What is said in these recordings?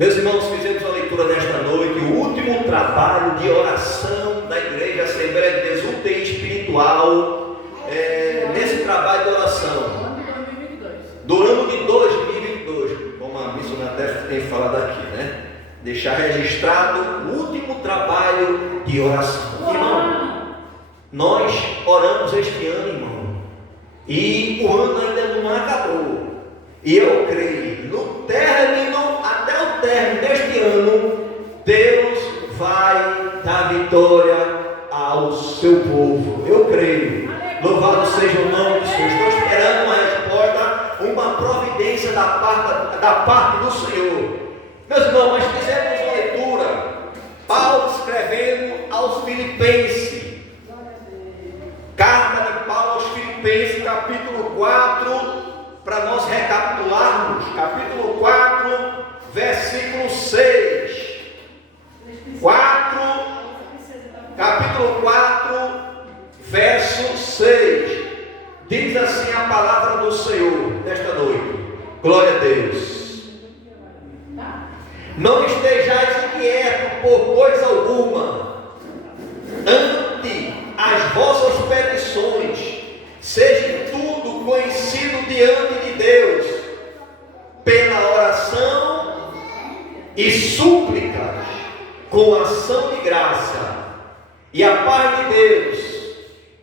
Meus irmãos, fizemos a leitura nesta noite, o último trabalho de oração da Igreja Assembleia de Deus, UTI espiritual, nesse trabalho de oração, do ano de 2022, como a missionária até tem falado aqui, né? Deixar registrado o último trabalho de oração. Irmão, nós oramos este ano, irmão, e o ano ainda não acabou. E eu creio, no término, até o término deste ano, Deus vai dar vitória ao seu povo. Eu creio. Louvado seja o nome do Senhor. Estou esperando uma resposta, uma providência da parte do Senhor. Meus irmãos, nós fizemos uma leitura, Paulo escrevendo aos Filipenses, carta de Paulo aos Filipenses, capítulo 4, para nós recapitularmos, capítulo 4, versículo 6. Capítulo 4, verso 6. Diz assim a palavra do Senhor nesta noite. Glória a Deus. Não estejais inquietos por coisa alguma, ante as vossas petições, seja tudo conhecido diante de Deus, pela oração e súplicas, com ação de graça, e a paz de Deus,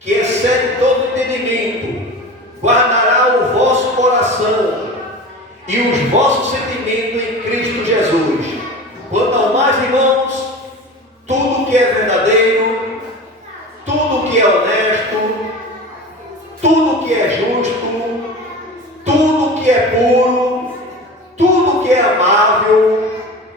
que excede todo entendimento, guardará o vosso coração e os vossos sentimentos em Cristo Jesus. Quanto ao mais, irmãos, tudo que é verdadeiro, tudo que é honesto, tudo que é justo, tudo que é puro, tudo que é amável,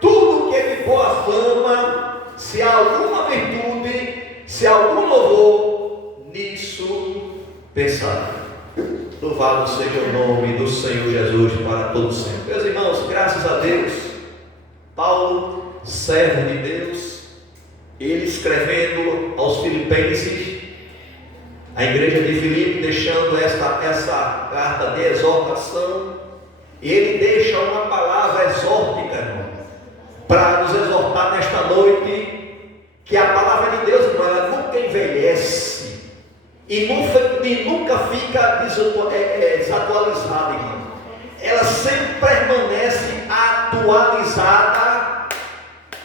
tudo que é de boa fama, se há alguma virtude, se há algum louvor, nisso pensar. Louvado seja o nome do Senhor Jesus para todos sempre. Meus irmãos, graças a Deus, Paulo, servo de Deus, ele escrevendo aos Filipenses, a igreja de Filipe, deixando essa carta de exortação, ele deixa uma palavra exórtica, irmão, para nos exortar nesta noite, que a palavra de Deus, irmão, ela nunca envelhece e nunca fica desatualizada, irmão. Ela sempre permanece atualizada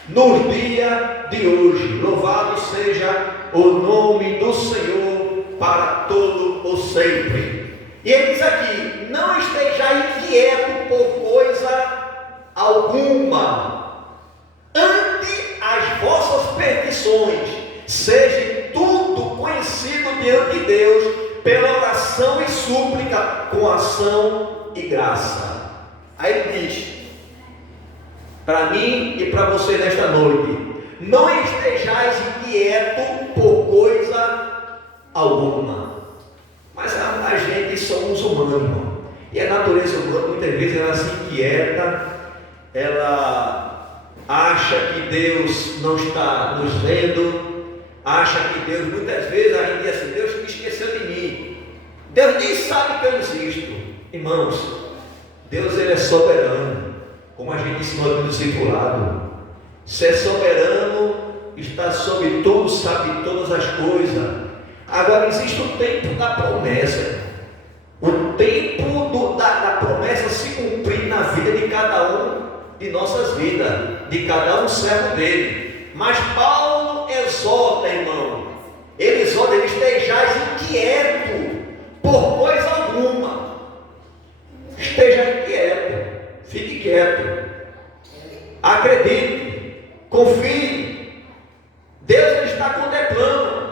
nos dias de hoje. Louvado seja o nome do Senhor para todo o sempre. E ele diz aqui: não esteja inquieto por coisa alguma, ante as vossas petições, seja tudo conhecido diante de Deus, pela oração e súplica, com ação e graça. Aí ele diz para mim e para você nesta noite: não estejais inquieto por coisa alguma. Mas a gente somos humanos, irmão, e a natureza humana muitas vezes ela se inquieta, ela acha que Deus não está nos vendo, acha que Deus, muitas vezes a gente diz assim: Deus me esqueceu de mim, Deus nem sabe que eu existo. Irmãos, Deus ele é soberano, como a gente disse no discipulado. Se é soberano, está sobre tudo, sabe todas as coisas. Agora existe o tempo da promessa, o tempo da promessa se cumprir na vida de cada um de nossas vidas, de cada um servo dele. Mas Paulo exorta, irmão, ele exorta: ele estejais inquieto por coisa alguma. Esteja inquieto, fique quieto, acredite, confie. Deus ele está contemplando,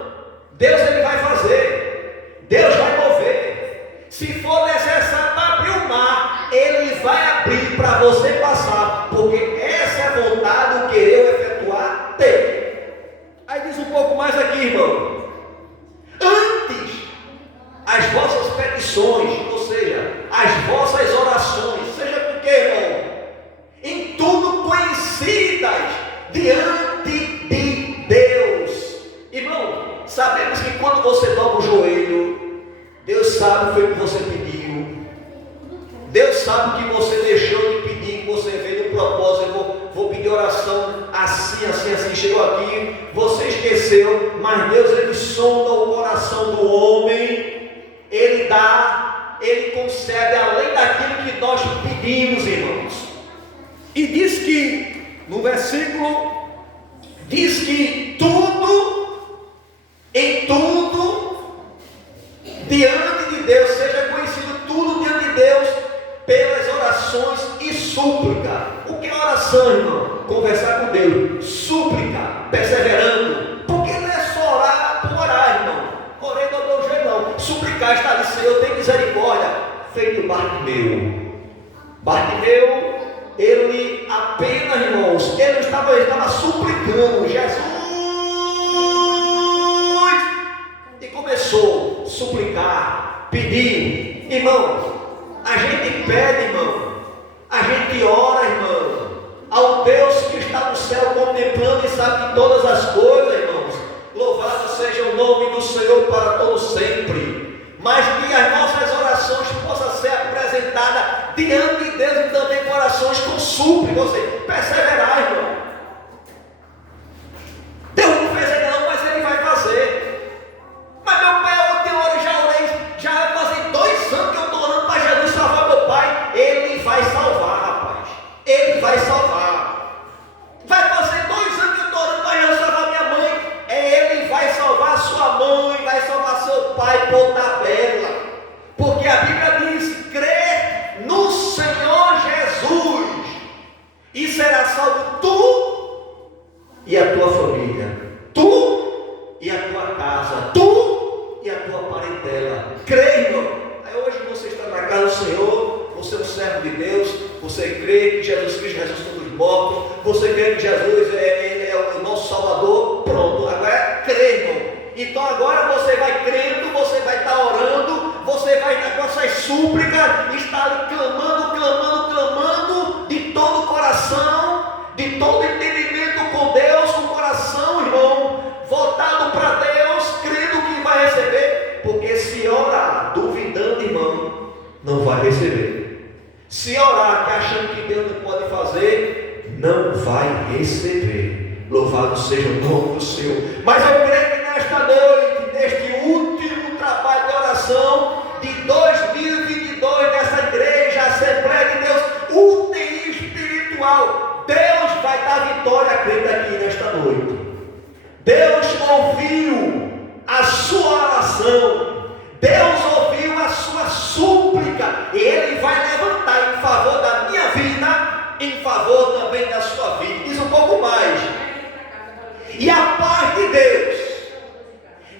Deus ele vai fazer, Deus vai mover. Se for necessário abrir o mar, ele vai abrir para você passar, porque essa é a vontade, o querer efetuar dele. Aí diz um pouco mais aqui, irmão: antes as vossas petições, ou seja, as vossas orações, seja por quê, irmão? Em tudo conhecidas diante de Deus. Irmão, sabemos que quando você dobra o joelho, Deus sabe o que você pediu, Deus sabe o que você deixou de pedir, que você veio no propósito: chegou aqui, você esqueceu, mas Deus, Ele sonda o coração do homem, Ele dá, Ele concede além daquilo que nós pedimos, irmãos. E diz que, no versículo, diz que tudo, em tudo, diante de Deus, seja conhecido tudo diante de Deus, pelas orações e súplica. O que é oração, irmão? Conversar com Deus. Súplica, perseverando. Porque não é só orar por orar, irmão. Orei do meu jeito, não. Suplicar, está ali, Senhor, tem misericórdia. Feito Bartimeu. Bartimeu, ele apenas, irmãos, ele estava suplicando, Jesus. E começou a suplicar, pedir. Irmão, a gente pede, irmão, a gente ora, irmão, ao Deus que está no céu contemplando e sabe de todas as coisas, irmãos. Louvado seja o nome do Senhor para todo sempre. Mas que as nossas orações possam ser apresentadas diante de Deus e também com orações com súplica, ou seja, perseverar, irmão. Deus não fez ainda não, mas Ele vai fazer. Mas meu pai, ontem eu já orei, já vai fazer 2 anos que eu estou orando para Jesus salvar meu pai. Ele vai salvar, rapaz. Ele vai salvar. Vai fazer 2 anos que eu estou orando para Jesus salvar minha mãe. Ele vai salvar sua mãe, vai salvar seu pai por tabela. Porque a Bíblia diz: crê no Senhor Jesus e será salvo tu e a tua família, tu e a tua casa, tu e a tua parentela. Crê, irmão. Aí hoje você está na casa do Senhor, você é um servo de Deus, você crê que Jesus Cristo ressuscitou dos mortos, você crê que Jesus Ele é o nosso Salvador. Pronto, agora crê, irmão. Então agora você vai crendo, você vai estar orando, você vai estar com essas súplicas, estar ali clamando de todo o coração, de todo entendimento com Deus, com o coração, irmão, voltado para Deus, crendo que vai receber. Porque se orar duvidando, irmão, não vai receber. Se orar achando que Deus não pode fazer, não vai receber. Louvado seja o nome do Senhor. Mas eu creio que nesta noite, neste último trabalho de oração de 2022 dessa igreja, Assembleia de Deus, UTI espiritual, Deus vai dar vitória a crente aqui nesta noite. Deus ouviu a sua oração, Deus ouviu a sua súplica, e Ele vai levantar em favor da minha vida, em favor também da sua vida. Diz um pouco mais. E a paz de Deus,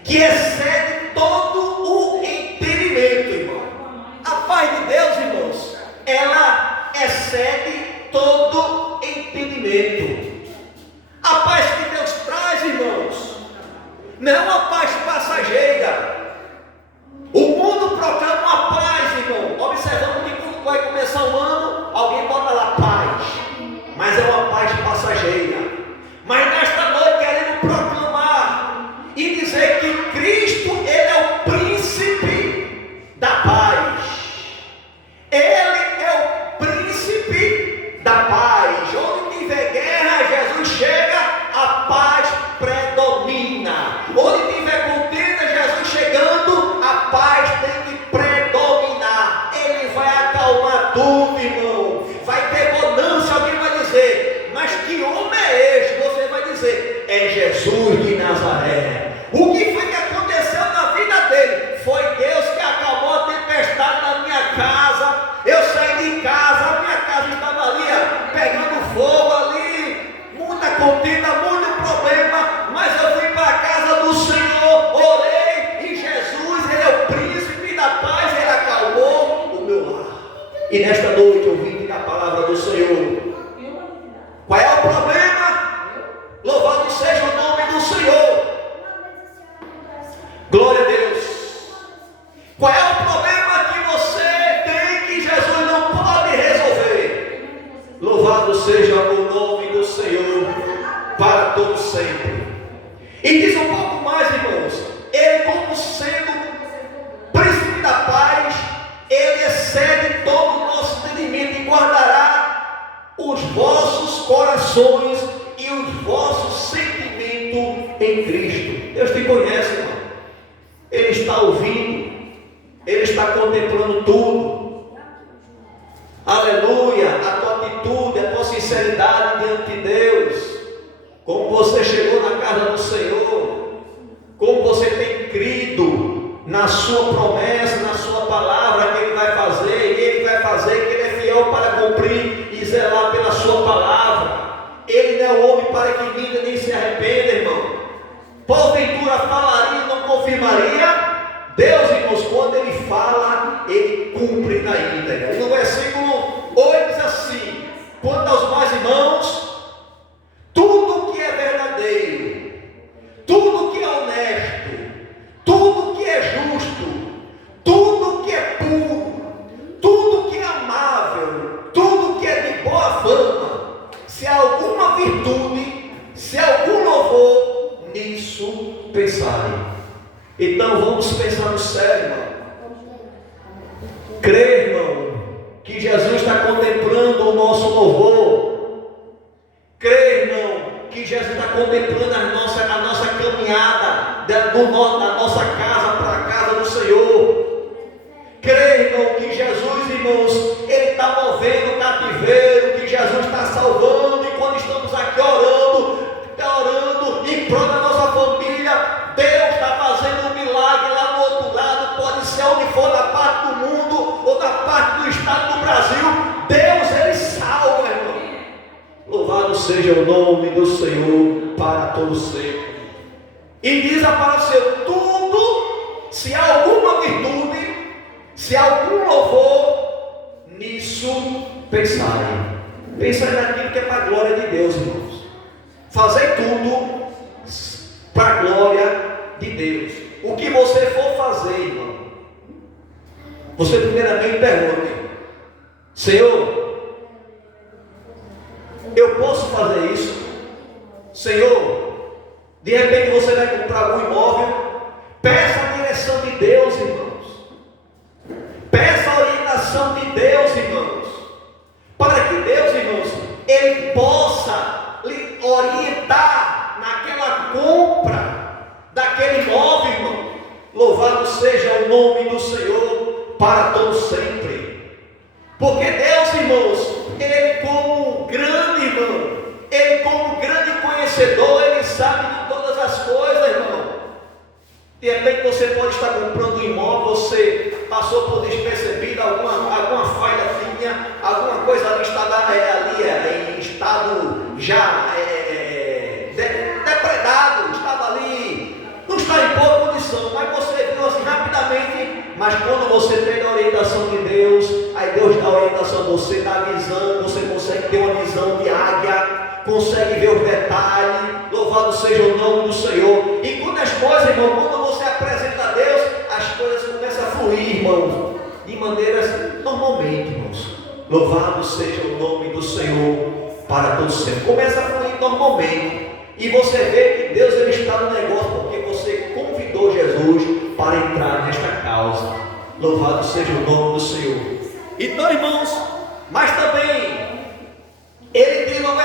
que excede todo o entendimento, irmão. A paz de Deus, irmãos, ela excede todo entendimento. A paz que Deus traz, irmãos, não é uma paz passageira. O mundo proclama uma paz, irmão. Observando que quando vai começar o ano, alguém bota lá paz, mas é uma paz passageira. Mas nesta noite queremos proclamar e dizer que Cristo, Ele é o príncipe da paz. Ele é o príncipe da paz. Onde tiver guerra, Jesus chega, a paz predomina. Onde tiver contenda, Jesus chegando, a paz tem que predominar. Ele vai acalmar tudo, irmão. Vai ter bonança. Alguém vai dizer: mas que homem é este? Você vai dizer: é Jesus de Nazaré. O que foi que aconteceu na vida dele? Foi Deus que acalmou a tempestade na minha casa. Eu saí de casa, a minha casa estava ali pegando fogo ali, muita contenda, muito problema, mas eu fui para a casa do Senhor, orei, e Jesus, Ele é o príncipe da paz, Ele acalmou o meu lar. E nesta noite, ouvindo a palavra do Senhor, qual é o problema? Louvado seja o nome do Senhor. Glória a Deus. Qual é o problema que você tem que Jesus não pode resolver? Louvado seja o nome do Senhor para todo sempre. E diz um pouco mais, irmãos. Ele, como sendo príncipe da paz, Ele excede todo o nosso entendimento e guardará os vossos corações e os vossos sentimentos sinceridade diante de Deus, como você chegou na casa do Senhor, como você tem crido na sua promessa, na sua palavra que Ele vai fazer, e Ele vai fazer, que Ele é fiel para cumprir e zelar pela sua palavra. Ele não é homem para que minta nem se arrependa, irmão. Porventura falaria e não confirmaria? Deus, irmãos, quando Ele fala, Ele cumpre na íntegra. E no versículo 8 diz assim: quanto aos mais irmãos, tudo que é verdadeiro, tudo que é honesto, tudo que é justo, tudo que é puro, tudo que é amável, tudo que é de boa fama, se há alguma virtude, se há algum louvor, nisso pensai. Então vamos pensar no sério, irmão. Crer, irmão, que Jesus está contemplando o nosso louvor. Crer, irmão, que Jesus está contemplando a nossa caminhada da nossa casa para a casa do Senhor. Crer, irmão, que Jesus, irmãos, Ele está movendo o cativeiro, que Jesus está salvando, e quando estamos aqui orando em prol da nossa família, Deus está fazendo um milagre lá no outro lado, pode ser onde for, na parte do mundo ou na parte do estado do Brasil. Deus, Ele salva, irmão. Louvado seja o nome do Senhor para todo sempre. E diz a palavra do Senhor: tudo, se há alguma virtude, se há algum louvor, nisso pensai. Pensai naquilo que é para a glória de Deus, irmãos. Fazei tudo para a glória de Deus. O que você for fazer, irmão, você primeiramente pergunte: Senhor, eu posso fazer isso? Senhor, de repente você vai comprar algum imóvel, peça a direção de Deus, irmãos. Peça a orientação de Deus, irmãos, para que Deus, irmãos, Ele possa lhe orientar naquela compra daquele imóvel, irmão. Louvado seja o nome do Senhor para todo sempre. Porque Deus, irmãos, Ele como grande, irmão, Ele como grande conhecedor, Ele sabe de todas as coisas, irmão. De repente você pode estar comprando um imóvel, você passou por despercebido, alguma falhazinha, alguma coisa ali está em estado já depredado, estava ali, não está em boa condição, mas você viu assim rapidamente. Mas quando você tem a orientação de Deus, aí Deus dá a orientação a você, dá a visão, você consegue ter uma visão de águia, consegue ver os detalhes. Louvado seja o nome do Senhor. E quando as coisas, irmão, quando você apresenta a Deus, as coisas começam a fluir, irmãos, de maneiras normalmente, irmãos. Louvado seja o nome do Senhor para todos sempre. Começa a fluir normalmente. E você vê que Deus, Ele está no negócio porque você convidou Jesus para entrar nesta causa. Louvado seja o nome do Senhor. Então, irmãos, mas também Ele diz no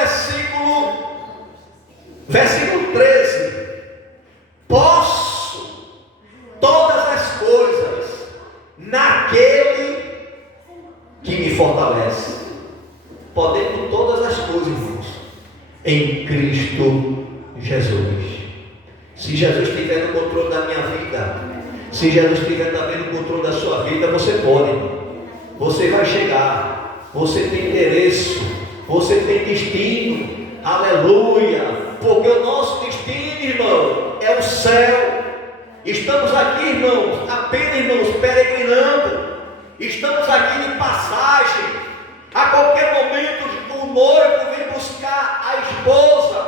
versículo 13: posso todas as coisas naquele que me fortalece. Podemos todas as coisas, irmãos, em Cristo Jesus. Se Jesus estiver no controle da minha vida, se Jesus estiver também no controle da sua vida, você pode, irmão. Você vai chegar, você tem endereço, você tem destino, aleluia, porque o nosso destino, irmão, é o céu. Estamos aqui, irmãos, apenas, irmãos, peregrinando, estamos aqui de passagem. A qualquer momento o noivo vem buscar a esposa,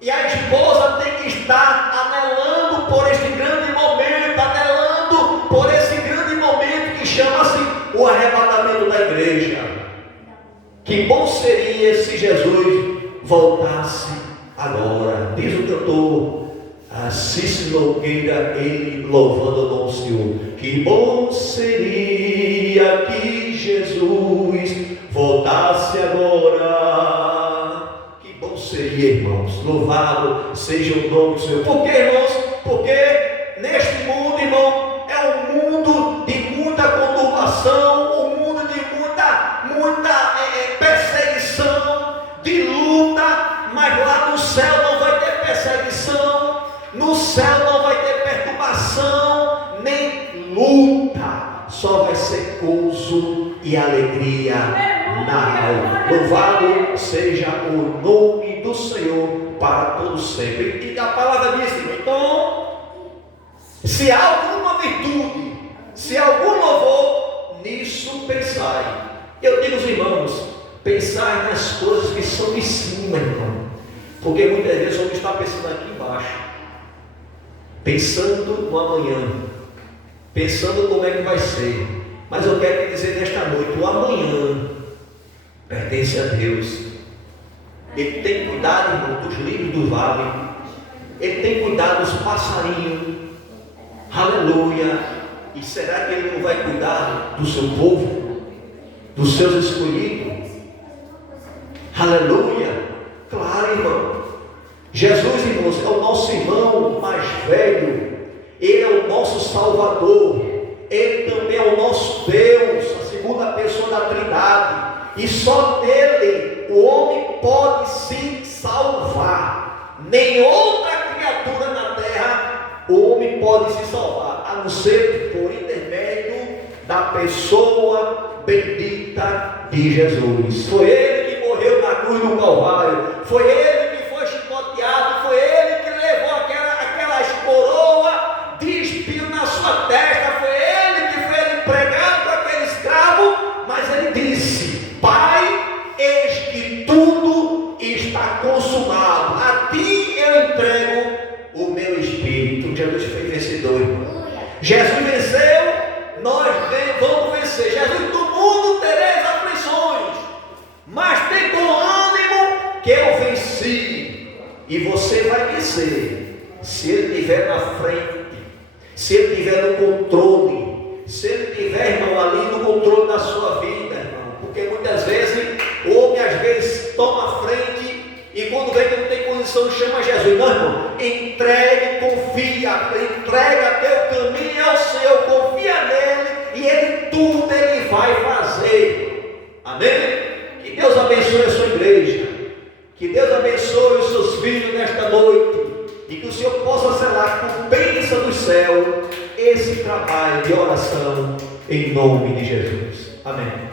e a esposa tem que estar anelando por este grande momento, anelando por esse grande momento que chama-se o arrebatamento da igreja. Que bom seria se Jesus voltasse agora. Diz o cantor Cícero Nogueira, ele louvando o nome do Senhor: que bom seria que Jesus voltasse agora. Que bom seria, irmãos. Louvado seja o nome do Senhor. Por quê, irmãos? Porque neste mundo, irmão, é um mundo de muita conturbação, um mundo de muita perseguição, e alegria na alma. Louvado seja o nome do Senhor para todos sempre. E a palavra diz: então, se há alguma virtude, se há algum louvor, nisso pensai. Eu digo aos irmãos, pensar nas coisas que são de cima, irmão, porque muitas vezes o homem está pensando aqui embaixo, pensando no amanhã, pensando como é que vai ser. Mas eu quero te dizer nesta noite, o amanhã pertence a Deus. Ele tem cuidado, irmão, dos lírios do vale, Ele tem cuidado dos passarinhos, aleluia. E será que Ele não vai cuidar do seu povo, dos seus escolhidos? Aleluia. Claro, irmão. Jesus, irmãos, é o nosso irmão mais velho. Ele é o nosso Salvador. Ele também é o nosso Deus, a segunda pessoa da Trindade. E só nele o homem pode se salvar. Nem outra criatura na terra o homem pode se salvar, a não ser por intermédio da pessoa bendita de Jesus. Foi Ele que morreu na cruz do Calvário. Foi Ele que foi chicoteado. Foi Ele que levou aquela coroa de espinho na sua testa. Foi Ele que fez pregado com aquele escravo. Mas Ele disse: Pai, eis que tudo está consumado. A Ti eu entrego o meu espírito. Jesus foi vencedor, irmão. Jesus venceu, nós vamos vencer. Jesus, do mundo tereis aflições, mas tem bom ânimo, que eu venci. E você vai vencer, se Ele estiver na frente, se Ele estiver no controle, se Ele estiver, irmão, ali no controle da sua vida, irmão. Porque muitas vezes o homem às vezes toma a frente, e quando vê que não tem condição, chama Jesus. Não, irmão, entregue, confia, entrega teu caminho ao Senhor, confia nele, e Ele tudo Ele vai fazer. Amém? Que Deus abençoe a sua igreja, que Deus abençoe os seus filhos nesta noite, e que o Senhor possa selar com bênção do céu esse trabalho de oração, em nome de Jesus. Amém.